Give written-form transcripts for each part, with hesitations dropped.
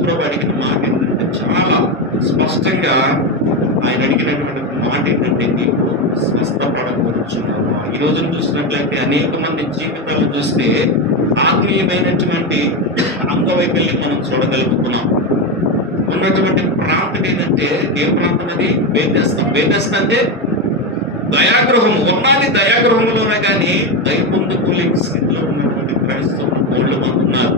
యేసుప్రభు అడిగిన మాట ఏంటంటే చాలా స్పష్టంగా ఆయన అడిగినటువంటి మాట ఏంటంటే, నీవు స్వస్థపడకూర్చున్నావా? ఈ రోజున చూసినట్లయితే అనేక మంది జీవితాలు చూస్తే ఆత్మీయమైనటువంటి అంగవైకల్యం మనం చూడగలుగుతున్నాం. ఉన్నటువంటి ప్రాంతం ఏంటంటే, ఏ ప్రాంతం అది? బేతెస్తా అంటే దయాగృహం. ఉన్నది దయాగృహంలోనే కానీ దయ పొందుకోలేని స్థితిలో ఉన్నటువంటి క్రైస్తవులు కోళ్ళు మంది ఉన్నారు.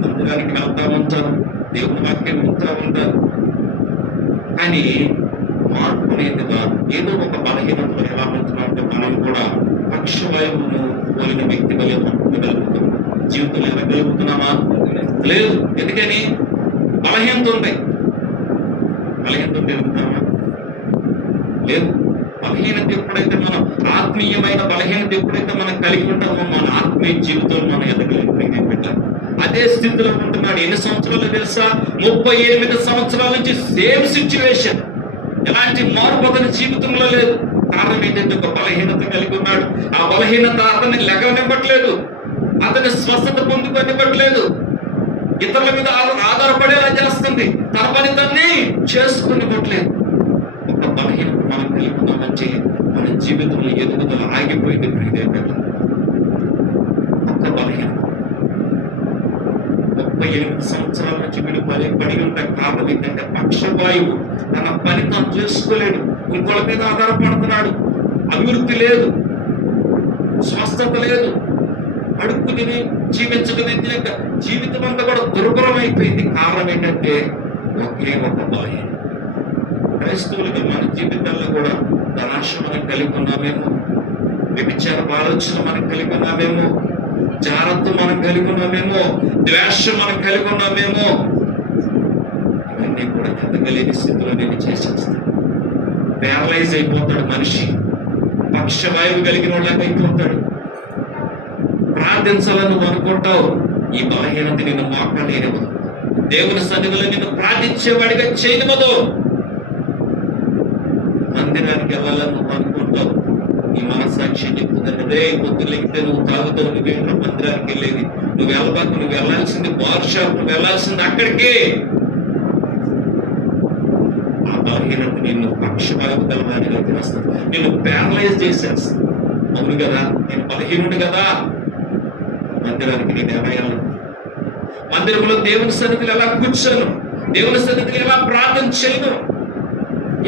మందిరానికి వెళ్తా ఉంటారు, దేవుని వాక్యం వింటూ ఉంటారు, కానీ మార్పు అనేది కాదు. ఏదో ఒక బలహీనతలో ఎలా ఉంటున్నారంటే, మనం కూడా పక్షవాయువును పోలిన వ్యక్తి వల్ల ఉండగలుగుతాం. జీవితంలో ఎనగలుగుతున్నామా? లేదు. ఎందుకని? బలహీనత ఉంది. బలహీనత ఎదుగుతామా? లేదు. బలహీనత ఎప్పుడైతే మనం ఆత్మీయమైన బలహీనత ఎప్పుడైతే మనం కలిగి ఉంటామో మన ఆత్మీయ జీవితంలో మనం ఎదగలేము. అదే స్థితిలో ఉంటున్నాడు. ఎన్ని సంవత్సరాలు తెలుసా? 38 సంవత్సరాల నుంచి సేమ్ సిచ్యువేషన్. ఎలాంటి మార్పు అతని జీవితంలో లేదు. కారణం ఏంటంటే, ఒక బలహీనత కలిగి ఉన్నాడు. ఆ బలహీనత అతన్ని లెగనివ్వట్లేదు, అతని స్వస్థత పొందుకొనివ్వట్లేదు, ఇతరుల మీద ఆధారపడేలా చేస్తుంది, తన పని తన్ని చేసుకునివ్వట్లేదు. ఒక బలహీనత మనం కలిగి ఉన్నామంటే మన జీవితంలో ఎదుగుదల ఆగిపోయింది. ఒక్క బలహీనత 38 సంవత్సరాల నుంచి వీడు పడి ఉంటే కారణం ఏంటంటే, పక్షవాయువు. తన పని తాను చేసుకోలేడు, ఇంకోళ్ళ మీద ఆధారపడుతున్నాడు. అభివృద్ధి లేదు, స్వస్థత లేదు, అడుక్కు తిని జీవించగలిగితే జీవితం అంతా కూడా దుర్భరం అయిపోయింది. కారణం ఏంటంటే, ఒకే ఒక బలహీనత. క్రైస్తవులుగా మన జీవితాల్లో కూడా ధనాశ మనం కలిగి ఉన్నామేమో, వ్యభిచార ఆలోచన మనం కలిగి ఉన్నామేమో, జాగ్రత్త మనం కలిగి ఉన్నామేమో, ద్వేషం మనం కలిగి ఉన్నామేమో. ఇవన్నీ కూడా ఎదగలేని స్థితిలో నేను చేసేస్తాను. ప్యారలైజ్ అయిపోతాడు మనిషి, పక్షవాయువు కలిగిన వాళ్ళకి అయిపోతాడు. ప్రార్థించాలని నువ్వు అనుకుంటావు, ఈ బలహీనత నిన్ను మాట్లాడలేనివ్వదు. దేవుని సన్నిధిలో నిన్ను ప్రార్థించేవాడిగా చేయనివ్వదు. మందిరానికి వెళ్ళాలని నువ్వు అనుకుంటావు, నీ మనస్సాక్షి చెప్తుందంటే, అదే పొద్దులెక్కితే నువ్వు తాగుతావు, నువ్వేంటో మందిరానికి వెళ్ళేది, నువ్వు వెళ్ళబాకు, నువ్వు వెళ్ళాల్సింది బార్ షాప్, నువ్వు వెళ్ళాల్సింది అక్కడికి. ఆ బలహీనత నిన్ను పక్షవాయువు గలవాడిగా చేస్తుంది, నిన్ను ప్యారలైజ్ చేసేస్తుంది. అవును కదా, నేను బలహీనుడు కదా, మందిరానికి నేను ఏమయ్యాను? మందిరంలో దేవుని సన్నిధిలో ఎలా కూర్చోను? దేవుని సన్నిధిలో ఎలా ప్రార్థన చేయను?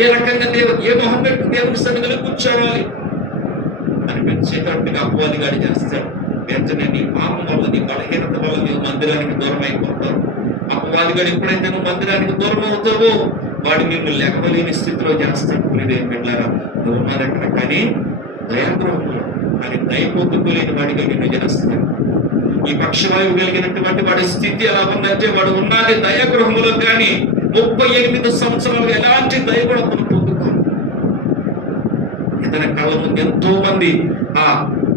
ఏ రకంగా ఏ మొహం పెట్టి దేవుని సన్నిధిలో కూర్చోవాలి అనిపించేటట్టుగా అపవాదిగాడు చేస్తాడు. వెంటనే నీ పాపం వల్ల, నీ బలహీనత వల్ల నీవు మందిరానికి దూరం అయిపోతావు. అపవాదిగాడు ఎప్పుడైతే నువ్వు మందిరానికి దూరం అవుతావో వాడు నిన్ను లెగవలేని స్థితిలో చేస్తాడు. మీరేం పెట్టారా? నువ్వు ఉన్నారక్కడ కానీ దయాగృహంలో, కానీ దయ పొందుకోలేని వాడిగా నిన్ను చేస్తున్నాడు. ఈ పక్షవాయువు కలిగినటువంటి వాడి స్థితి ఎలా ఉందంటే, వాడు ఉన్నది దయాగృహంలో కానీ 38 సంవత్సరాలు ఎలాంటి దయ కూడా పొందుకోవాలి. ఇతని కళ్ళ ముందు ఎంతో మంది ఆ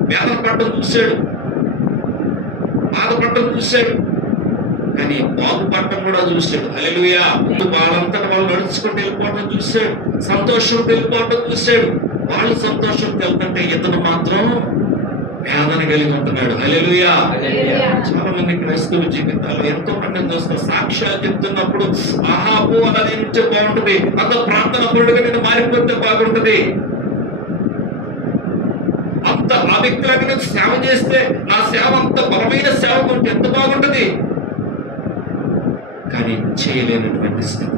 వేదన పట్టం చూశాడు, బాధపడటం చూశాడు, కానీ బాగుపడటం కూడా చూశాడు. హల్లెలూయా. వాళ్ళంతటా వాళ్ళు నడుచుకుంటూ వెళ్ళిపోవడం చూశాడు, సంతోషం వెళ్ళిపోవడం చూశాడు. వాళ్ళు సంతోషం వెళ్తుంటే ఇతను మాత్రం వేదన కలిగి ఉంటున్నాడు. హల్లెలూయా. చాలా మంది క్రైస్తవ జీవితాలు ఎంతో మంది చూస్తారు, సాక్ష్యాలు చెప్తున్నప్పుడు ఆహా పో అలా నింటే బాగుంటుంది, అంత ప్రార్థన పరుడుగా నేను మారిపోతే బాగుంటుంది, అంత ఆ వ్యక్తులకు నేను సేవ చేస్తే నా సేవ అంత బలమైన సేవ ఉంటే ఎంత బాగుంటుంది, కానీ చేయలేనటువంటి స్థితి.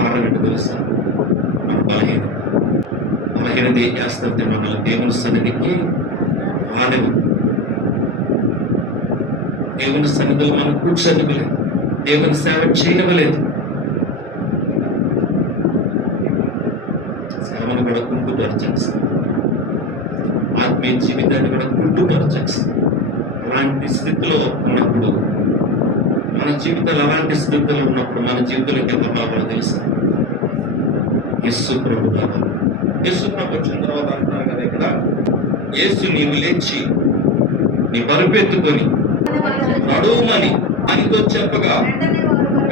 కారణం తెలుసా? మన బలహీనత. బలహీనత ఏం చేస్తుంటే మనల్ని దేవుని సన్నిధికి రానివ్వదు. దేవుని సన్నిధిలో మనం కూర్చొనివ్వలేదు, దేవుని సేవ చేయనివ్వలేదు. సేవను కూడా కుంటుపరచేస్తుంది, ఆత్మీయ జీవితాన్ని కూడా కుంటుపరచేస్తుంది. అలాంటి స్థితిలో ఉన్నప్పుడు, మన జీవితాలు అలాంటి స్థితిలో ఉన్నప్పుడు మన జీవితంలోకి ఎంత బాగా తెలుసా? యేసు ప్రభు కావాలి. యేసు ప్రభు వచ్చిన తర్వాత అంటున్నారు కదా ఇక్కడ, యేసు నీవు లేచి నీ బరుపెత్తుకొని నడుమని ఆయనతో చెప్పగా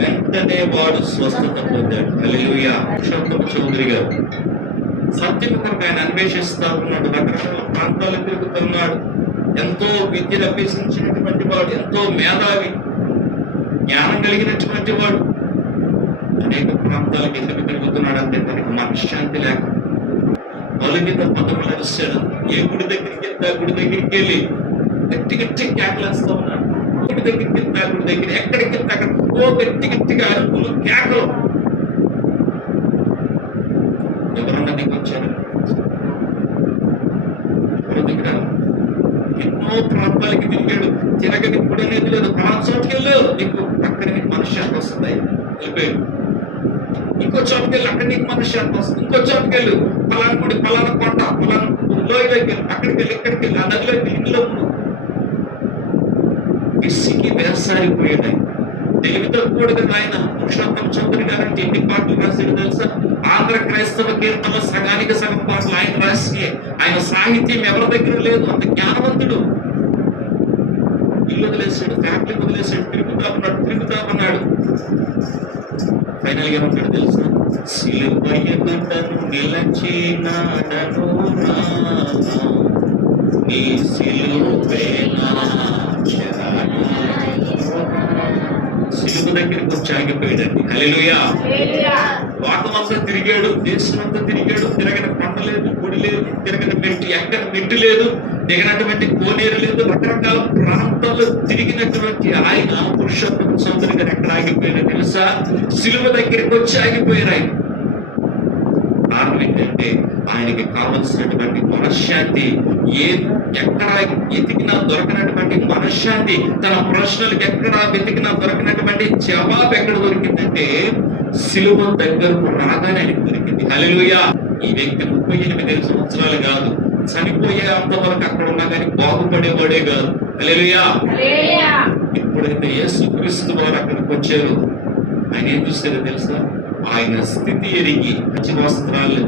వెంటనే వాడు స్వస్థత పొందాడు. హల్లెలూయా. పురుషోత్తమ చౌదరి గారు సత్యము కొరకు ఆయన అన్వేషిస్తా ఉన్నాడు, రకరకాల ప్రాంతాలు తిరుగుతున్నాడు. ఎంతో విద్యను అభ్యసించినటువంటి వాడు, ఎంతో మేధావి, జ్ఞానం కలిగినటువంటి వాడు అనేక ప్రాంతాలకు ఎందుకు తిరుగుతున్నాడంటే తనకి మనశ్శాంతి లేక పలు మీద పదములు అరిశాడు. ఏ గుడి దగ్గరికి వెళ్తే ఆ గుడి దగ్గరికి వెళ్ళి గట్టి గట్టి కేకలేస్తా ఉన్నాడు. గుడి దగ్గరికి వెళ్తే ఆ గుడి దగ్గర, ఎక్కడికి వెళ్తే అక్కడ ఓ గట్టి గట్టిగా అరుపులు, కేకలు. ఎవరన్నా నీకు వచ్చారు? ఎవరి దగ్గర ఎన్నో ప్రాంతాలకి తిరిగాడు. తిరగని గుడి అనేది లేదు. పలానా చోటుకి వెళ్ళు, నీకు అక్కడ నీకు మనశ్శాంతి వస్తుంది. వెళ్ళిపోయాడు. ఇంకో చోటుకి వెళ్ళి అక్కడ నీకు మనశ్శాంతి వస్తుంది. ఇంకో చోటుకి వెళ్ళు, పలానా గుడి, పలానా కొండ, పలానా లోయలోకి వెళ్ళి, అక్కడికి వెళ్ళి, ఇక్కడికి వెళ్ళి, ఆ నదిలోకి ఇందులో పిసికి వేసారిపోయాడు. తెలివి తక్కువడు కదా ఆయన. పురుషోత్తం చౌదరి గారు అంటే ఎన్ని పాటలు రాశాడు తెలుసా? ఆంధ్ర క్రైస్తవ కీర్తనలో సగానికి సగం పాటలు ఆయన రాసి, ఆయన సాహిత్యం ఎవరి దగ్గర లేదు. అంత జ్ఞానవంతుడు. ఇల్లు వదిలేసాడు, ఫ్యామిలీ వదిలేసాడు, తిరుగుతామన్నాడు. ఫైనల్ గా ఏమంటాడు తెలుసా? సిలువయను నిలచినాడను నీ సిలువేనా సిలువ దగ్గరికి వచ్చి ఆగిపోయాడండి. హల్లెలూయా. లోకమంతా తిరిగాడు, దేశం అంతా తిరిగాడు. తిరగని కొండ లేదు, గుడి లేదు, తిరగని మెట్టు, ఎక్కడ మెట్టు లేదు, దిగినటువంటి కోనేరు లేదు. రకరకాల ప్రాంతాల్లో తిరిగినటువంటి ఆయన పురుషోత్తమ చౌదరి గారు ఎక్కడ ఆగిపోయారో తెలుసా? సిలువ దగ్గరికి వచ్చి ఆగిపోయారు ఆయన. కారణం ఏంటంటే ఆయనకి కావలసినటువంటి మనశ్శాంతి ఎక్కడ వెతికినా దొరకనటువంటి మనశ్శాంతి, తన ప్రశ్నలకు ఎక్కడ వెతికినా దొరకనటువంటి జవాబు ఎక్కడ దొరికిందంటే సిలువ దగ్గరకు రాగానే ఆయనకు దొరికింది. హల్లెలూయా. ఈ వ్యక్తి 38 సంవత్సరాలు కాదు, చనిపోయే అంతవరకు అక్కడ ఉన్నా కానీ బాగుపడేవాడే కాదు. హల్లెలూయా. ఎప్పుడైతే యేసుక్రీస్తు వారు అక్కడికి వచ్చారో ఆయన ఏం చూస్తారో తెలుసా? ఆయన స్థితి ఎరిగి మంచి వస్త్రాలు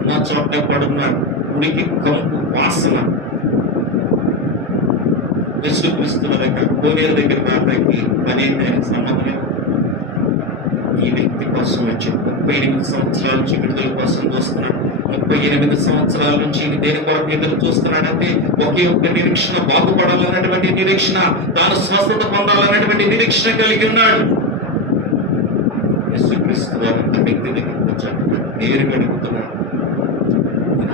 ఉన్న చోట పడున్నాడు. ఉడికి కంపు వాసన. యేసుక్రీస్తుల దగ్గర కోనేరు దగ్గర రావడానికి పని ఆయనకు సంబంధం. ఈ వ్యక్తి కోసం వచ్చి 38 సంవత్సరాల నుంచి విడుదల కోసం చూస్తున్నాడు. 38 సంవత్సరాల నుంచి దేని కొరకు ఎదురు చూస్తున్నాడంటే ఒకే ఒక్క నిరీక్షణ, బాగుపడాలన్నటువంటి నిరీక్షణ, తాను స్వస్థత పొందాలన్నటువంటి నిరీక్షణ కలిగి ఉన్నాడు. యేసుక్రీస్తు వారు వ్యక్తి దగ్గరికి వచ్చాడు. నేరుగా అడుగుతున్నాడు.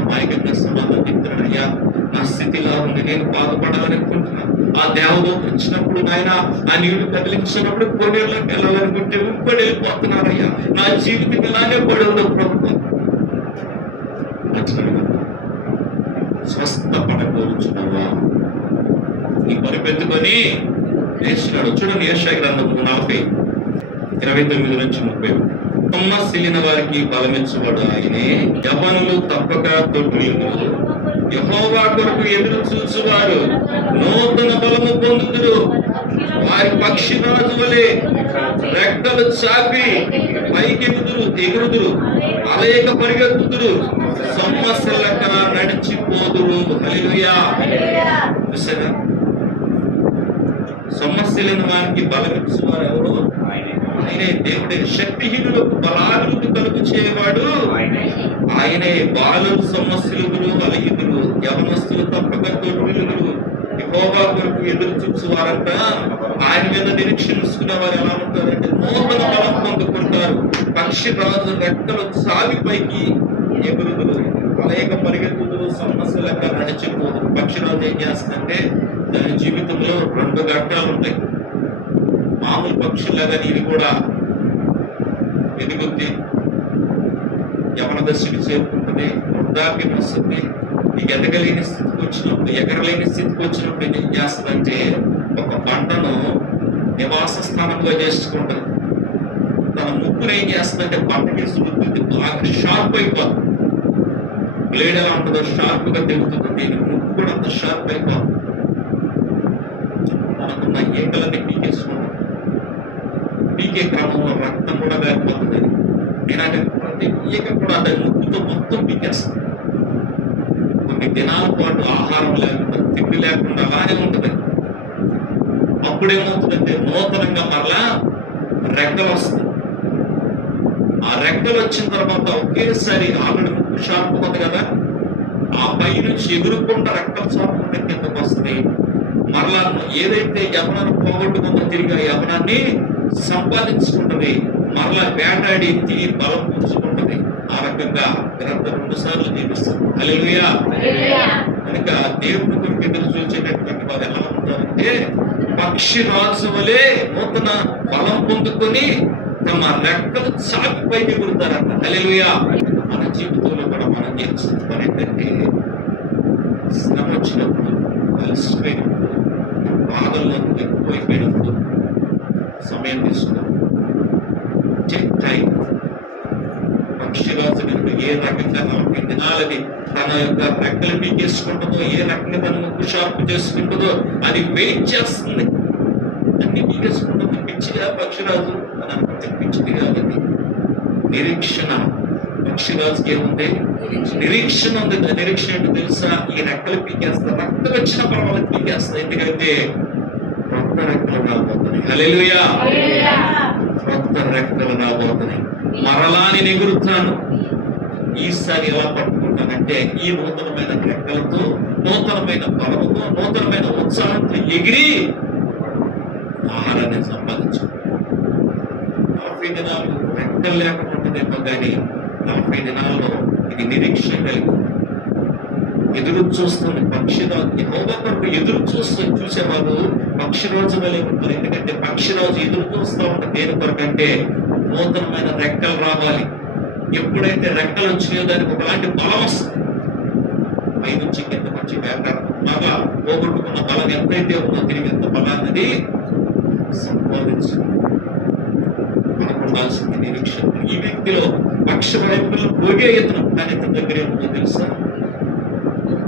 అమాయకంగా సమాధానం చెప్తున్నాడు. అయ్యా, నా స్థితిలా ఉంది, నేను బాధపడాలనుకుంటున్నాను. ఆ దేవదూత వచ్చినప్పుడు నాయన ఆ నీళ్లు కదిలించినప్పుడు కోనేరులోకి వెళ్ళాలనుకుంటే ఉప్పడి వెళ్ళిపోతున్నారయ్యా. నా జీవితం ఇలానే పడదు ప్రభుత్వం. స్వస్థపడకూర్చున్నావా? నీ పరిపెత్తుకొని వేసినాడు. చూడండి యెషయా గ్రంథం 40:29-30. సొమ్మసిలిన వారికి బలమిచ్చువాడు ఆయనే, యవ్వనులు తప్పక తొట్టిల్లును. యెహోవా కొరకు ఎదురు చూచువారు నూతన బలము పొందుదురు. వారి పక్షిరాజు వలె రెక్కలు చాపి ఎగురుదురు, అలేక పరిగెత్తుదురు, సొమ్మసిల్లక నడిచిపోదురు. హల్లెలూయా. చూసారా? సొమ్మసిలిన వారికి బలమిచ్చువారు ఎవరు? ఆయనే. దేవుడే. శక్తిహీనులకు బలాభివృద్ధి కలుగు చేయవాడు ఆయనే. బాలురు సొమ్మసిలుగురు, అలయుదురు, యవనస్తులు తప్పక తొట్టిల్లుదురు. యెహోవా కొరకు ఎదురు చూచువారంట. ఆయన మీద నిరీక్షించుకునే వారు ఎలా ఉంటారంటే నూతన బలం పొందుకుంటారు. పక్షి రాజు రెక్కలు సాగి పైకి ఎగురుదురు, అనేక పరిగెత్తుదురు, సొమ్మసిల్లక నడిచిపోదురు. పక్షిరాజు ఏం చేస్తుందంటే దాని జీవితంలో 2 ఘట్టాలు ఉంటాయి. మామూలు పక్షులాగా ఇది కూడా ఎదుగుద్ది, యవన దశకి చేరుకుంటుంది, వృద్ధాప్యం వస్తుంది. నీకు ఎదగలేని స్థితికి వచ్చినప్పుడు, ఎగరలేని స్థితికి వచ్చినప్పుడు ఏం చేస్తుందంటే ఒక పంటను నివాస స్థానంగా చేసుకుంటుంది. తన ముక్కును ఏం చేస్తుందంటే పంటకి సులుతుంది, బాగా షార్ప్ అయిపోతుంది. బ్లేడ్ ఎలా ఉంటుందో షార్ప్ గా తెగుతుంది. దీని ముక్కు కూడా అంత షార్ప్ అయిపోతుంది. మనకున్న ఏకలని పీకేసుకుంటుంది. పీకే క్రమంలో రక్తం కూడా వేరిపోతుంది. నేనంటే ప్రతి ఈక కూడా దాని ముక్కుతో మొత్తం పీకేస్తుంది. కొన్ని దినాల పాటు ఆహారం లేకుండా, తిండి లేకుండా అలానే ఉంటుంది. అప్పుడేమవుతుందంటే నూతనంగా మరలా రెక్కలు వస్తుంది. ఆ రెక్కలు వచ్చిన తర్వాత ఒకేసారి ఆల్రెడీ ముక్కు షార్ప్ ఉంది కదా, ఆ పై నుంచి ఎగురుకుండా రెక్కలు చాపుకుంటే కిందకు వస్తుంది. మరలా ఏదైతే యవనాన్ని పోగొట్టుకుందో తిరిగి ఆ యవనాన్ని సంపాదించుకుంటది, మరలా వేటాడి తిరిగి బలం పుంజుకుంటది. ఆ రకంగా గ్రంథం 2 సార్లు జీవిస్తుంది. హల్లెలూయా. కనుక దేవుని కొరకు ఎదురు చూసేటటువంటి వారు ఎలా ఉంటారంటే పక్షి రాజు వలె నూతన బలం పొందుకొని తమ రెక్కలు చాపి పైకి ఎగురుతారంట. హల్లెలూయా. మన జీవితంలో కూడా మనం చేయాల్సిన పని ఏంటంటే శ్రమ వచ్చినప్పుడు, అలసిపోయినప్పుడు, బాధల్లో ఎక్కువైపోయినప్పుడు సమయం తీసుకున్నాం. Take time. పక్షిరాజు కనుక ఏ రకంగా 40 దినాలని తన యొక్క రెక్కలు పీకేసుకుంటుందో, ఏ రకంగా తన ముక్కు షార్ప్ చేసుకుంటుందో అది వెయిట్ చేస్తుంది. అన్ని పీకేసుకుంటుంది. పిచ్చిగా పక్షిరాజు అని అనుకుంటే పిచ్చిది కాదండి. నిరీక్షణ. పక్షిరాజుకి ఏముంది? నిరీక్షణ ఉంది. నిరీక్షణ ఏంటో తెలుసా? ఈ రెక్కలు పీకేస్తా, రక్తం వచ్చిన పర్వాలేదు పీకేస్తా. ఎందుకంటే కొత్త రెక్కలు రాబోతున్నాయి. హల్లెలూయా. కొత్త రెక్కలు రాబోతున్నాయి. మరలా నేను ఎగురుతాను. ఈసారి ఎలా పట్టుకుంటానంటే ఈ నూతనమైన రెక్కలతో, నూతనమైన బలముతో, నూతనమైన ఉత్సాహంతో ఎగిరి ఆహారాన్ని సంపాదించాను. 40 దినాలు రెక్కలు లేకుండా ఉంటుందేమో కానీ 40 దినాల్లో ఇది నిరీక్షణ కలిగి ఎదురు చూస్తుంది. పక్షిరాజు యెహోవా కొరకు ఎదురు చూసేవాళ్ళు పక్షిరాజు వలె ఉంటారు. ఎందుకంటే పక్షిరాజు ఎదురు చూస్తూ ఉంటారు దేని కొరకు అంటే నూతనమైన రెక్కలు రావాలి. ఎప్పుడైతే రెక్కలు వచ్చినాయో దానికి ఒకలాంటి బలం వస్తుంది. పై నుంచి కింద నుంచి బాగా పోగొట్టుకున్న బలం ఎంతైతే ఉందో తిరిగి ఎంత బలాన్ని సంపాదించింది. మనకు ఉండాల్సింది నిరీక్షణ. ఈ వ్యక్తిలో పక్ష వైపులు పోగే ఎత్తున కానీ తన దగ్గర ఏముందో తెలుసా?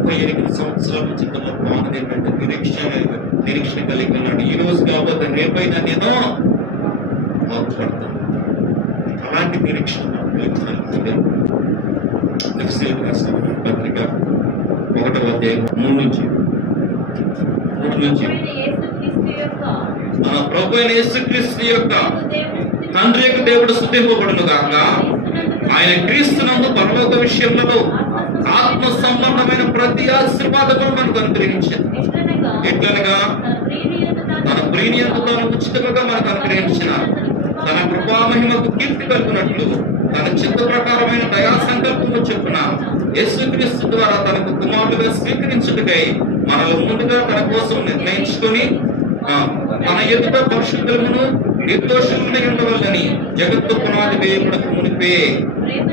38 సంవత్సరాల నుంచి తన బాగుంది ఏంటంటే నిరీక్షణ కలిగి ఉన్నాడు. ఈ రోజు కాకపోతే రేపైనా నేను బాగుపడతాను. అలాంటి నిరీక్షణ పత్రిక 1వ అధ్యాయం 3 నుంచి మన ప్రభు అయిన యేసుక్రీస్తు యొక్క తండ్రి యొక్క దేవుడు స్తుతింపబడును గాక. ఆయన క్రీస్తునందు పరలోక విషయంలో ఆత్మ సంబంధమైన ప్రతి ఆశీర్వాదమును మనకు అనుగ్రహించారు. ఎట్లనగా తన ప్రియనియందు తాను ఉచితముగా మనకు అనుగ్రహించిన తన కృపామహిమకు కీర్తి కలుగునట్లు తన చిత్త ప్రకారమైన దయా సంకల్పము చొప్పున యేసుక్రీస్తు ద్వారా తనకు కుమారులుగా స్వీకరించుటకై మనలో ముందుగా తన కోసం నిర్ణయించుకొని తన ఎదుట పరిశుద్ధులను నిర్దోషములై ఉండవాలని జగత్తు పునాది వేయబడక మునిపే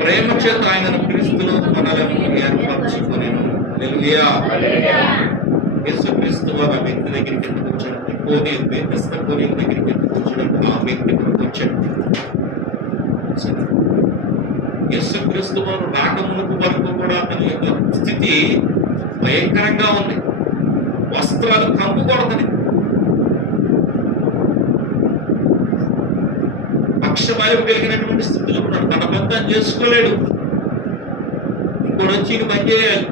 ప్రేమ చేత ఆయనను క్రీస్తులో మనలను ఏర్పరచుకొనెను. హల్లెలూయా. యేసుక్రీస్తు వారు ఆ వ్యక్తి దగ్గరికి ఎందుకు వచ్చాడు? కోనేరు దగ్గరికి ఎందుకు వచ్చాడు? ఆ వ్యక్తి కొరకు వచ్చాడు. యేసుక్రీస్తు వారు రాకమునకు వరకు కూడా అతని యొక్క స్థితి భయంకరంగా ఉంది. వస్త్రాలు కంపు కొడతని, పక్షవాయువు కలిగినటువంటి స్థితిలో ఉన్నాడు. తన బద్దం చేసుకోలేడు. ఇంకోటి వచ్చి ఇది పని చేయాలి.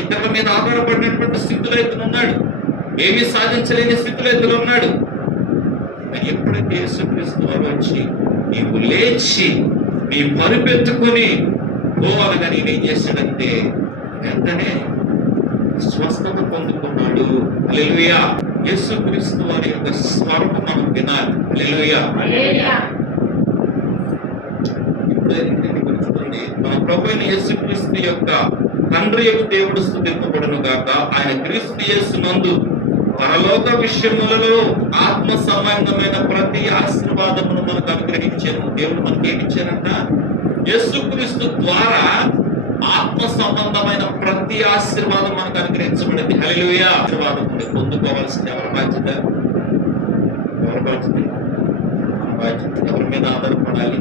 ఇతరుల మీద ఆధారపడినటువంటి స్థితిలో ఇతను ఉన్నాడు. ఏమీ సాధించలేని స్థితిలో ఇతను ఉన్నాడు. ఎప్పుడైతే యేసుక్రీస్తు వారు వచ్చి నీవు లేచి నీ పరుపెత్తుకొని పోవాలగా నేనేం చేశాడంటే వెంటనే స్వస్థత పొందుకున్నాడు. హల్లెలూయా. యేసుక్రీస్తు వారి యొక్క స్వరం మనం వినాలి. హల్లెలూయా. ఇప్పుడు గుర్తుండి మన ప్రభు అయిన యేసుక్రీస్తు యొక్క తండ్రి యొక్క దేవుడు స్తుతింపబడును గాక. ఆయన క్రీస్తు యేసునందు పరలోక విషయములలో ఆత్మ సంబంధమైన ప్రతి ఆశీర్వాదమును మనకు అనుగ్రహించాను. దేవుడు మనకి ఏమి ఇచ్చారంట? యేసుక్రీస్తు ద్వారా ఆత్మ సంబంధమైన ప్రతి ఆశీర్వాదం మనకు అనుగ్రహించబడింది. హల్లెలూయా. ఆశీర్వాదం పొందుకోవాల్సింది ఎవరి బాధ్యత? ఎవరి బాధ్యత? మన బాధ్యత. ఎవరి మీద ఆధారపడాలి?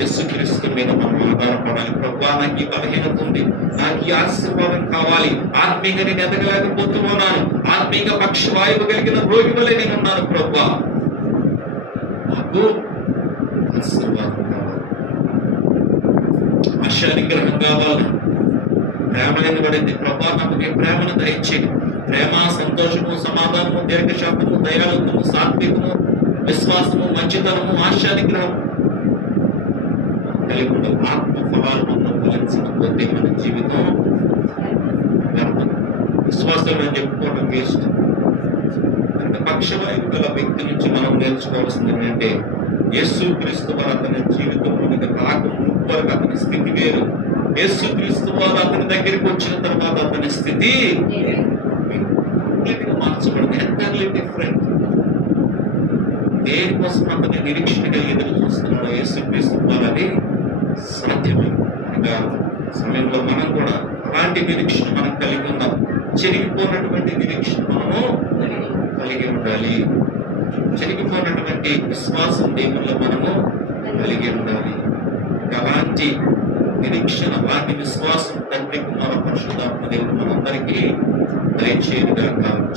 యేసుక్రీస్తు మీద మనం ఆధారపడాలి. ప్రభువా, నాకు ఈ బలహీనత ఉంది, నాకు ఈ ఆశీర్వాదం కావాలి, ఆత్మీయంగా నేను ఎదగలేకపోతున్నాను, ఆత్మీయంగా పక్షవాయువు కలిగిన రోగి వలె నేను ఉన్నాను. ప్రభువా, నాకు ఆశీర్వాదం కావాలి, ఆశానిగ్రహం కావాలి, ప్రేమ నిలబడింది. ప్రభువా, నాకు నీ ప్రేమను దయచేయి. ప్రేమ, సంతోషము, సమాధానము, దీర్ఘశాంతము, దయాళుత్వము, సాత్వికము, విశ్వాసము, మంచితనము, ఆశానిగ్రహం కలిగి ఆత్మ ఫలాలు మనం ఫలించకపోతే మన జీవితం వ్యర్థం. విశ్వాసం అని చెప్పుకోవడం వేస్ట్. అంటే పక్షవాయువు గల వ్యక్తి నుంచి మనం నేర్చుకోవాల్సింది ఏంటంటే యేసుక్రీస్తు వారు అతని జీవితంలోనికి రాక మునుపు వరకు అతని స్థితి వేరు. యేసుక్రీస్తు వారు అతని దగ్గరికి వచ్చిన తర్వాత అతని స్థితి కంప్లీట్ గా మార్చబడింది. Entirely different. దేనికోసం అతని నిరీక్షణగా ఎదురు చూస్తున్నాడు యేసుక్రీస్తు వారు అది సాధ్యమైంది. ఇంకా సమయంలో మనం కూడా అలాంటి నిరీక్షణ మనం కలిగి ఉన్నాం. చెరిగిపోయినటువంటి నిరీక్షణ మనము కలిగి ఉండాలి. చెరిగిపోయినటువంటి విశ్వాసం దేవుల్లో మనము కలిగి ఉండాలి. అలాంటి నిరీక్షణ, అలాంటి విశ్వాసం తండ్రి కుమార పరిశుద్ధాత్మ దేవుడు మనందరికీ దయచేయుగాక.